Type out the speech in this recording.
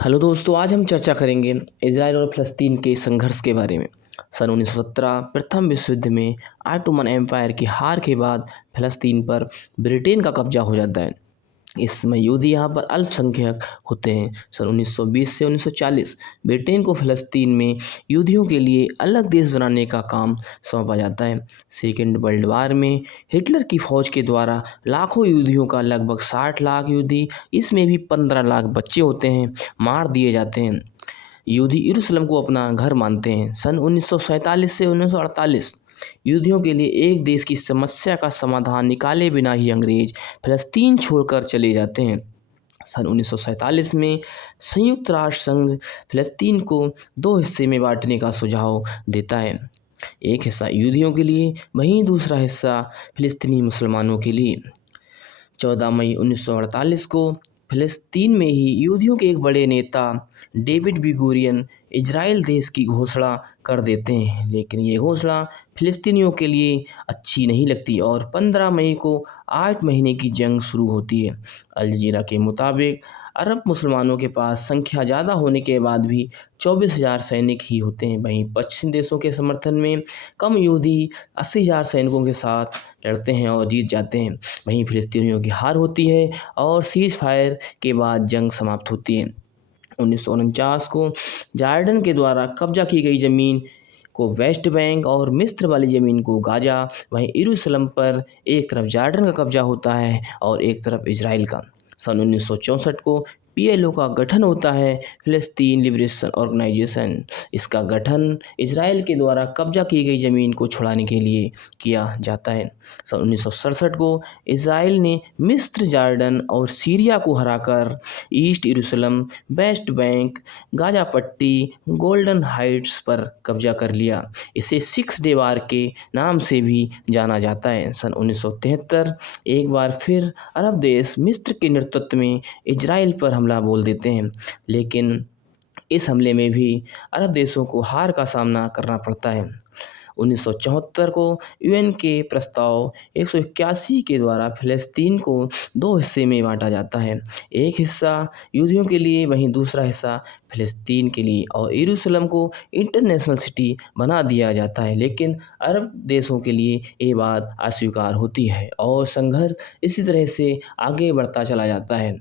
Hello दोस्तों, आज हम चर्चा करेंगे इजराइल और फ़लस्तीन के संघर्ष के बारे में। सन 1917 प्रथम विश्व युद्ध में ऑटोमन एम्पायर की हार के बाद फ़लस्तीन पर ब्रिटेन का कब्जा हो जाता है। इस समय यहूदी यहाँ पर अल्पसंख्यक होते हैं। सन 1920 से 1940 ब्रिटेन को फ़लस्तीन में यहूदियों के लिए अलग देश बनाने का काम सौंपा जाता है। सेकेंड वर्ल्ड वार में हिटलर की फ़ौज के द्वारा लाखों यहूदियों का लगभग 60 लाख यहूदी, इसमें भी 15 लाख बच्चे होते हैं, मार दिए जाते हैं। यहूदी यरूशलेम को अपना घर मानते हैं। सन 1947 से 1948 यहूदियों के लिए एक देश की समस्या का समाधान निकाले बिना ही अंग्रेज फ़लस्तीन छोड़कर चले जाते हैं। सन 1947 में संयुक्त राष्ट्र संघ फ़लस्तीन को दो हिस्से में बांटने का सुझाव देता है। एक हिस्सा यहूदियों के लिए, वहीं दूसरा हिस्सा फ़िलिस्तीनी मुसलमानों के लिए। 14 मई 1948 को फ़लस्तीन में ही यहूदियों के एक बड़े नेता डेविड बिगूरियन इजराइल देश की घोषणा कर देते हैं, लेकिन ये घोषणा फ़िलिस्तीनियों के लिए अच्छी नहीं लगती और 15 मई को 8 महीने की जंग शुरू होती है। अल जज़ीरा के मुताबिक अरब मुसलमानों के पास संख्या ज़्यादा होने के बाद भी 24,000 सैनिक ही होते हैं। वहीं पश्चिम देशों के समर्थन में कम यहूदी 80,000 सैनिकों के साथ लड़ते हैं और जीत जाते हैं। वहीं फ़िलिस्तीनियों की हार होती है और सीज़ फायर के बाद जंग समाप्त होती है। 1949 को जॉर्डन के द्वारा कब्जा की गई ज़मीन को वेस्ट बैंक और मिस्र वाली ज़मीन को गाज़ा, वहीं यरूशलेम पर एक तरफ जॉर्डन का कब्जा होता है और एक तरफ इजराइल का। सन 1964 को पीएलओ का गठन होता है, फ़लस्तीन लिबरेशन ऑर्गेनाइजेशन। इसका गठन इजराइल के द्वारा कब्जा की गई ज़मीन को छुड़ाने के लिए किया जाता है। सन 1967 को इजराइल ने मिस्र, जॉर्डन और सीरिया को हराकर ईस्ट यरूशलेम, वेस्ट बैंक, गाज़ा पट्टी, गोल्डन हाइट्स पर कब्जा कर लिया। इसे सिक्स डे वार के नाम से भी जाना जाता है। सन 1973 एक बार फिर अरब देश मिस्र के नेतृत्व में इजराइल पर हमला बोल देते हैं, लेकिन इस हमले में भी अरब देशों को हार का सामना करना पड़ता है। 1974 को यूएन के प्रस्ताव 181 के द्वारा फ़लस्तीन को दो हिस्से में बांटा जाता है। एक हिस्सा यहूदियों के लिए, वहीं दूसरा हिस्सा फ़लस्तीन के लिए, और यरूशलेम को इंटरनेशनल सिटी बना दिया जाता है। लेकिन अरब देशों के लिए ये बात अस्वीकार होती है और संघर्ष इसी तरह से आगे बढ़ता चला जाता है।